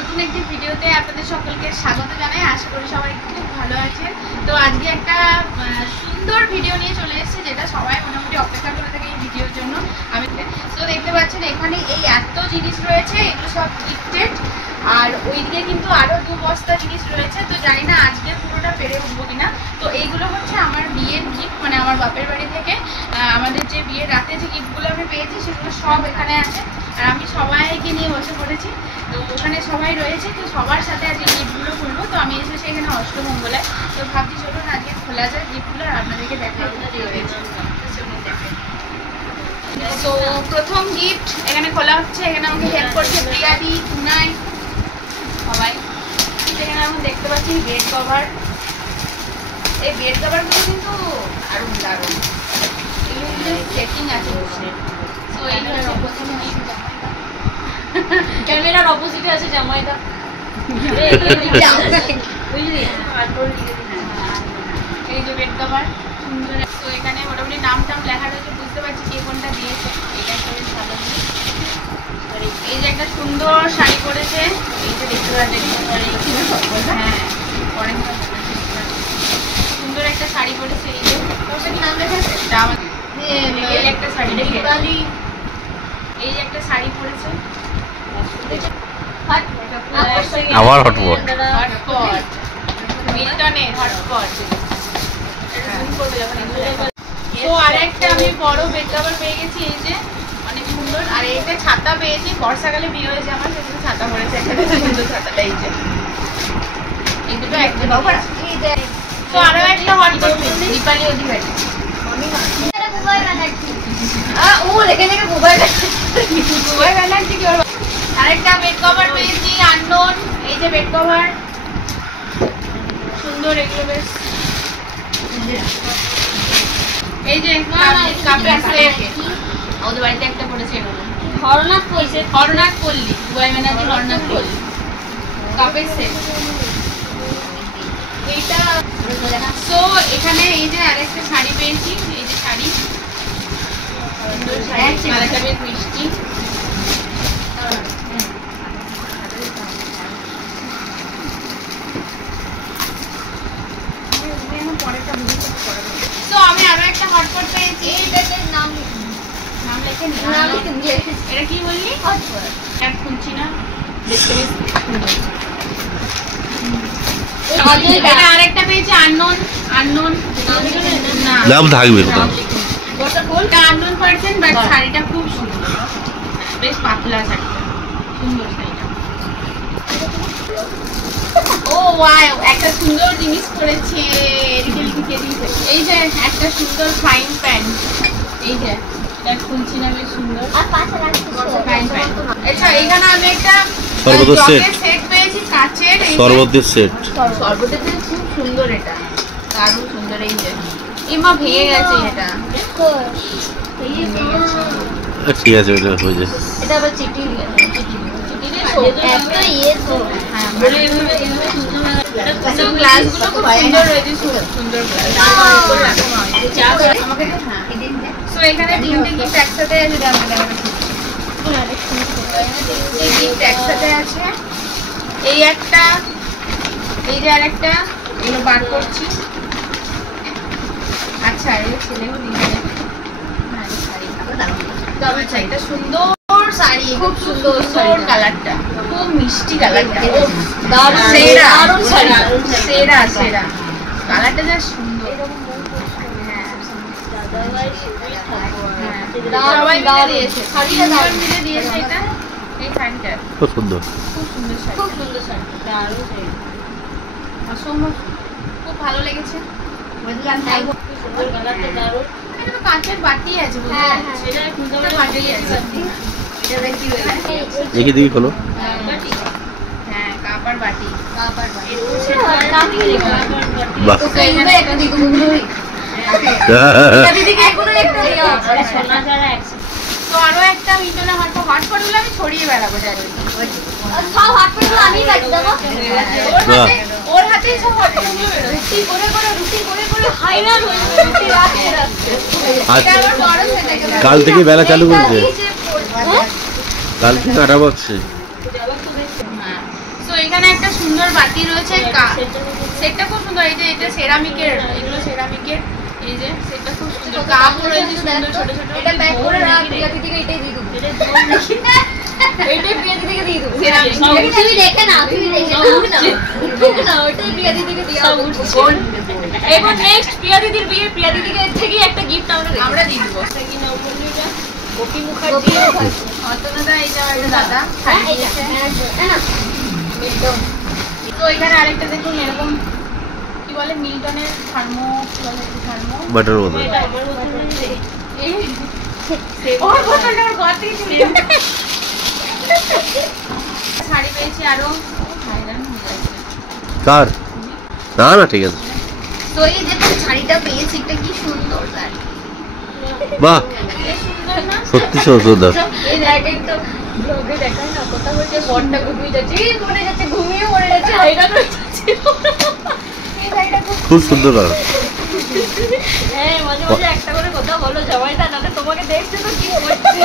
নতুন একটি ভিডিওতে আপনাদের সকলকে স্বাগত জানাই। আশা করি সবাই খুব ভালো আছেন। তো আজকে একটা সুন্দর ভিডিও নিয়ে চলে এসেছি, যেটা সবাই মোটামুটি অপেক্ষা করে থাকে এই ভিডিওর জন্য। আমি তো দেখতে পাচ্ছেন এখানে এই এত জিনিস রয়েছে, এগুলো সব গিফটেড। আর ওইদিকে কিন্তু আরো 2 বস্তা জিনিস রয়েছে, তো জানি না আজকে পুরোটা পেরে উঠবো কিনা। তো এইগুলো হচ্ছে আমার বিয়ের গিফট, মানে আমার বাপের বাড়ি থেকে আমাদের যে বিয়ের রাতে যে গিফটগুলো আমি পেয়েছি সেগুলো সব এখানে আছে। আর আমি সবাইকে নিয়ে বসে পড়েছি, তো ওখানে সবাই রয়েছে, তো সবার সাথে আজকে গিফটগুলো খুলবো। তো আমি এসেছি এখানে অষ্টমঙ্গলায়, তো ভাবছি চলুন আজকে খোলা যায় গিফটগুলো আর আপনাদেরকে দেখাবো কি রয়েছে। তো প্রথম গিফট এখানে খোলা হচ্ছে। এখানে আমাকে হেল্প করছে প্রিয়াদি, টুনাই, সবাই। এখানে আমি দেখতে পাচ্ছি বেড কভার। এই বেড কভারগুলো কিন্তু দারুণ দারুণ, এগুলো সেটিং আছে। তো এইখানে ক্যামেরার অপোজিটে আছে জামাইদা, বুঝলি? এই যে বেড কভার সুন্দর। তো এখানে মোটামুটি নাম টাম লেখা রয়েছে, বুঝতে পারছি কে কোনটা দিয়েছে। এটা খুবই ভালো। এই যে একটা সুন্দর শাড়ি পরেছে, এই যে দেখতে পাচ্ছেন। হ্যাঁ, সুন্দর একটা শাড়ি পরেছে। এই যে কি নাম লেখা আছে? এই একটা শাড়ি, এই যে একটা শাড়ি পরেছে। আবার হটপট মিল্টনে হটপট। তো আরেকটা আমি বড় বেড কভার পেয়ে গেছি, এই যে অনেক সুন্দর। আর এইটা ছাতা পেয়েছি, বর্ষাকালে বিয়ে হয়েছে আমার, সেজন্য ছাতা পড়েছে। একটা সুন্দর ছাতাটা, এই যে এই দুটো একদম। তো আরো একটা হটপট পেয়েছি, দীপালি অধিকারী। আরেকটা বেড কভার পেয়েছি আননোন। এই যে বেড কভার সুন্দর, এগুলো বেশ। এই যে কাপের সেট, ওদের বাড়িতে একটা পড়েছে। এগুলো হরনাথ কইছে, হরনাথ পল্লী, দুবাই মেনাজি হরনাথ পল্লী কাপের সেট এইটা। তো এখানে এই যে আরেকটা শাড়ি পেয়েছি, এই যে শাড়ি, সুন্দর শাড়ি, মালাটা বেশ মিষ্টি। তো আমি আরো একটা হটপট পেয়েছি। নাম লেখে এটা কি বললি? হটপট খুলছি না, দেখতে বেশ সুন্দর। এটা আরেকটা পেয়েছি আননোন। আননোন নাম থাকবে কোথাও। ওটা আননোন পারসন, বাট শাড়িটা খুব সুন্দর, বেশ পাতলা শাড়িটা, সুন্দর শাড়িটা। ও ওয়াও, একটা সুন্দর জিনিস করেছে। এই যে একটা সুন্দর ফাইন প্যান্ট, এই যে এটা খুলছি না, বেশ সুন্দর ফাইন প্যান্ট। আচ্ছা, এখানে আমি একটা শরবতের সেট পেয়েছি কাচের, শরবতের সেট। শরবতের খুব সুন্দর, এটা দারুণ সুন্দর। এই যে এমা ভেঙে গেছে, এটা ঠিক আছে, ওটা হয়ে যায়। এটা আবার চিঠি দিয়ে গ্লাসগুলো খুব সুন্দর রয়েছে, সুন্দর গ্লাস। তো এখানে 3টে গিফট একসাথে আছে, গিফট একসাথে আছে। এই একটা, এই যে আরেকটা, এগুলো বার করছি। আচ্ছা, এই ছেলেও দিবে। তবে শাড়িটা সুন্দর, শাড়ি খুব সুন্দর, কালারটা খুব মিষ্টি, কালারটা সেরা, সেরা সেরা কালারটা যা সুন্দর। সবাই মিলে দিয়েছে, মিলে দিয়েছে এটা। এই শাড়িটা খুব সুন্দর, খুব সুন্দর শাড়ি, খুব সুন্দর শাড়ি, অসম্ভব, খুব ভালো লেগেছে। কাঁচের বাটি আছে, বাটি আছে। দেখি দেখি খোলো। হ্যাঁ, কাপ আর বাটি। তো আরো একটা মিটনে হটপট গুলো আমি ছড়িয়ে বেড়াবো, ওর হাতেই সব হটপটগুলো বেরোবে, রুটি করে করে, রুটি করে করে ভাইরাল হয়ে যাবে। কাল থেকে বেলা চালু করেছে, কাল থেকে 8 বাজছে। বাটি রয়েছে, সেটটা খুব সুন্দর। এই যে এটা সেরামিকের, এগুলো সেরামিকের। এই যে সেটটা খুব সুন্দর, কাপ রয়েছে সুন্দর ছোট ছোট। এটা প্যাক করে রাখ, প্রিয়া দিদিকে এটাই দিয়ে দেবো। এটাই প্রিয়া দিদিকে দিয়ে দেবো। তুই দেখে না, তুই দেখে না, ওটাই প্রিয়া দিদিকে দিয়ে দেবো। এবার নেক্সট প্রিয়া দিদির বিয়ে, প্রিয়া দিদিকে থেকে একটা গিফট আমরা দিয়ে দেবো। কি নাম বললি এটা? গোপী মুখার্জি। অতনুদা, এটা দাদা। তো এখানে আরেকটা দেখুন, এরকম কি বলে মিল্টনের থার্মো, কি বলে থার্মো বাটার বোতল। শাড়ি পেয়েছি আরো। কার? না না ঠিক আছে। তো এই দেখুন শাড়িটা পেয়েছি, এটা কি সুন্দর শাড়ি। বাহ, সুন্দর না? সত্যি সুন্দর। এই জায়গায় তো ব্লগে দেখায় না, কথা বলছে বড়টা ঘুমিয়ে যাচ্ছে, মরে যাচ্ছে, ঘুমিয়ে মরে যাচ্ছে, হাইরান হয়ে যাচ্ছে। এই শাড়িটা খুব সুন্দর কালার। হ্যাঁ, মাঝে মাঝে একটা করে কথা বলো জামাইদা, নাহলে তোমাকে দেখছে তো কি করছে।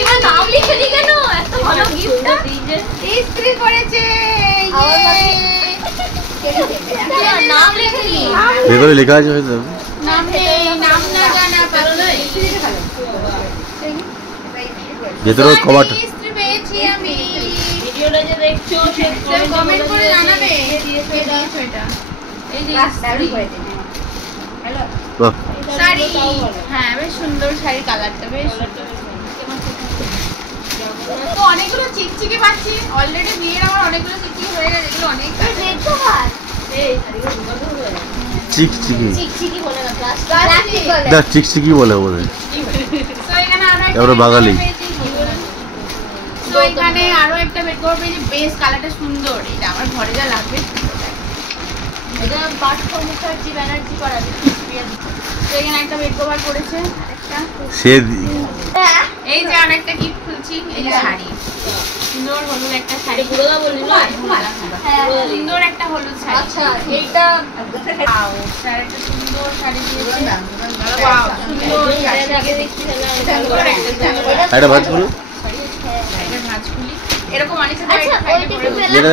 এবার নাম লিখে দি কেন? এত ভালো গিফটটা ইস্ত্রি করেছে। নাম লিখে দি। এগুলো লেখা আছে হয়তো। নাম নেই, নাম না জানা পারো। ভেতরে কভার। ইস্ত্রি পেয়েছি আমি। ভিডিওটা যে দেখছো সে কমেন্ট করে জানাবে কে দিয়েছে এটা। এই যে হ্যালো বাহ, শাড়ি। হ্যাঁ, বেশ সুন্দর শাড়ি, কালারটা বেশ সুন্দর। তো অনেকগুলো চিকচিকি পাচ্ছি অলরেডি। বিয়ের আমার অনেকগুলো চিকচিকি হয়ে গেছে, এগুলো অনেক দেখতে পার। এই শাড়িগুলো দোকান হয়ে গেছে। চিকচিকি। চিকচিকি বলে না, প্লাস্টিক বলে। না চিকচিকি বলে বোধহয়। তো এখানে আরো একটা আমরা বাঙালি। তো এখানে আরো একটা বেড কভার পেয়েছি, বেশ কালারটা সুন্দর। এটা আমার ঘরে যা লাগবে। এটা পার্থ মুখার্জি ব্যানার্জি করা আছে। তো এখানে একটা বেড কভার পড়েছে, আরেকটা। সে এই যে আরেকটা গিফট খুলছি, এই যে শাড়ি। সুন্দর হলুদ একটা শাড়ি। পুরোটা বললি না? হ্যাঁ, সুন্দর একটা হলুদ শাড়ি। আচ্ছা, এইটা ওয়াও, স্যার একটা সুন্দর শাড়ি দিয়েছে। ওয়াও, সুন্দর শাড়ি। আগে দেখছি না। সুন্দর একটা শাড়ি। একটা ভাজ করো। এটা ভাঁজ খুলি। এরকম অনেক আচ্ছা, ওইটা কি পেলাম? যেটা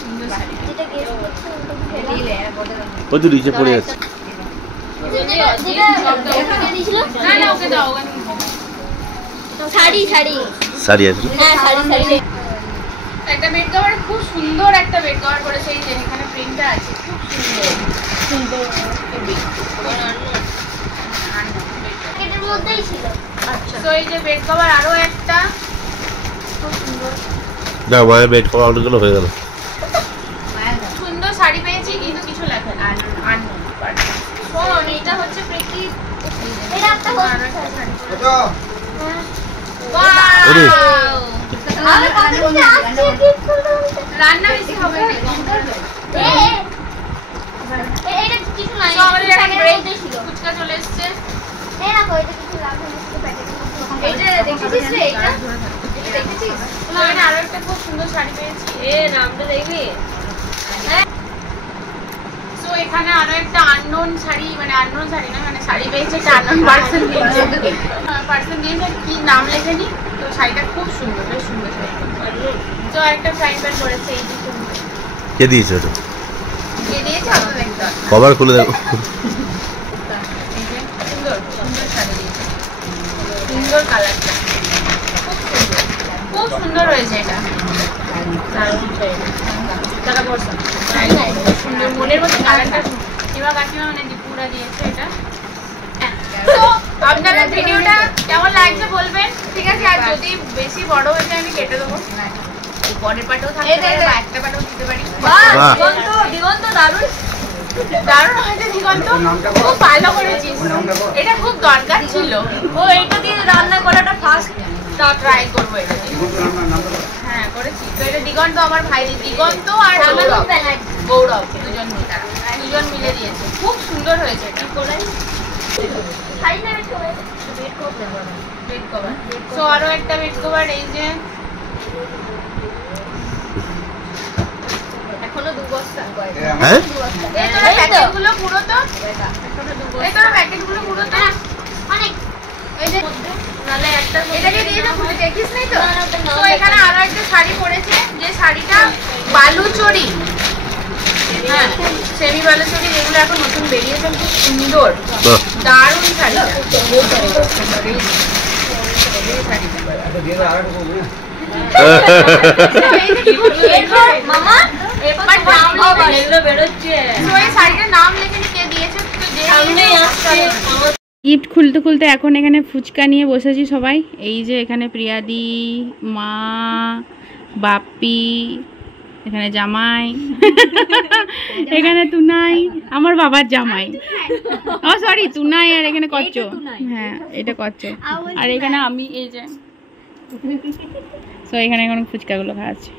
সুন্দর শাড়ি। যেটা গেস করছে ওটা ওই তো নিচে পড়ে যাচ্ছে। না না, ওকে দাও, ওকে শাড়ি শাড়ি শাড়ি আছে। হ্যাঁ শাড়ি শাড়ি একটা বেড কভার, খুব সুন্দর একটা বেড কভার করেছে। এই যে এখানে প্রিন্টটা আছে, খুব সুন্দর। এটার মধ্যেই ছিল। আচ্ছা, তো এই যে বেড কভার আরো একটা, খুব সুন্দর যা মায়ের বেড কভার অনেকগুলো হয়ে গেল। সুন্দর শাড়ি পেয়েছি, কিন্তু কিছু লেখা নেই। শোন, এটা হচ্ছে প্রীতি। এটা একটা আরো একটা শাড়ি পরেছে। ওরে। Wow! আর কত কিছু আসছে গিফট করতে হবে। রান্না বেশি হবে না, কম করবে। এটা কিছু নাই। তো আমাদের একটা প্যাকেটের break, মধ্যেই ছিল। ফুচকা চলে এসছে। এই দেখো, এটা কিছু লাগবে না, শুধু প্যাকেটের মধ্যে। এইটা দেখেছিস রে? এটা দেখেছিস? তো এখানে আরো একটা খুব সুন্দর শাড়ি পেয়েছি। নামটা দেখবি? তো এখানে আরো একটা আননোন শাড়ি, মানে আননোন শাড়ি না, মানে শাড়ি পেয়েছে, একটা আননোন পার্সন দিয়েছে। পার্সন দিয়েছে, কি নাম লেখেনি। তো শাড়িটা খুব সুন্দর, বেশ সুন্দর শাড়ি। তো একটা ফ্রাইং প্যান করেছে, এই যে সুন্দর। কে দিয়েছে ওটা? কে দিয়েছে অত দেখতে হবে। কভার খুলে দেখো। এই যে সুন্দর সুন্দর শাড়ি দিয়েছে, সুন্দর কালারটা, খুব সুন্দর, খুব সুন্দর হয়েছে এটা। তারা বর্ষা খুব সুন্দর, মনের মতো কালারটা। এবার কাকিমা মানে দীপুরা দিয়েছে এটা। তো আপনারা ভিডিওটা কেমন লাগছে বলবেন, ঠিক আছে? আর যদি বেশি বড় হয়ে যায় আমি কেটে দেবো, পরের পাটেও থাকতে পারে বা একটা পাটেও দিতে পারি। বাহ। দিগন্ত, দিগন্ত দারুণ দারুণ হয়েছে। দিগন্ত খুব ভালো করেছিস, এটা খুব দরকার ছিল। ও এটা দিয়ে রান্না করাটা ফার্স্ট ট্রাই করবো এটা দিয়ে। হ্যাঁ করেছি তো। এটা দিগন্ত আমার ভাই, দিগন্ত আর গৌরব দুজন মিলে, তারা দুজন মিলে দিয়েছে। খুব সুন্দর হয়েছে এটা। শাড়ি না একটু বেড কভার। সো আরো একটা বেড কভার, এই যে এখনো 2 বস্তা। হ্যাঁ এই তোরা প্যাকেটগুলো পুরো তো, এই তোরা প্যাকেটগুলো পুরো তো। অনেক এই যে নালে একটা এটাকে দিয়ে দাও, খুলে দেখিস নাই তো? তো এখানে আরো একটা শাড়ি পরেছে, যে শাড়িটা বালুচরি, হ্যাঁ সেমি বালুচরি, যেগুলো এখন নতুন বেরিয়েছে, খুব সুন্দর বাহ। দারুণ শাড়িটা। মামা এবার নাম লিখে এগুলো বেরোচ্ছে তো এই শাড়িটার নাম লেখে কে দিয়েছে? তো যে সামনে আসছে গিফট খুলতে খুলতে এখন এখানে ফুচকা নিয়ে বসেছি সবাই। এই যে এখানে প্রিয়াদি, মা, বাপ্পি, এখানে জামাই, এখানে তুনাই, আমার বাবার জামাই, ও সরি তুনাই, আর এখানে কচ্চ, হ্যাঁ এটা কচ্চ, আর এখানে আমি, এই যে তো এখানে এখন ফুচকাগুলো খাওয়াচ্ছি।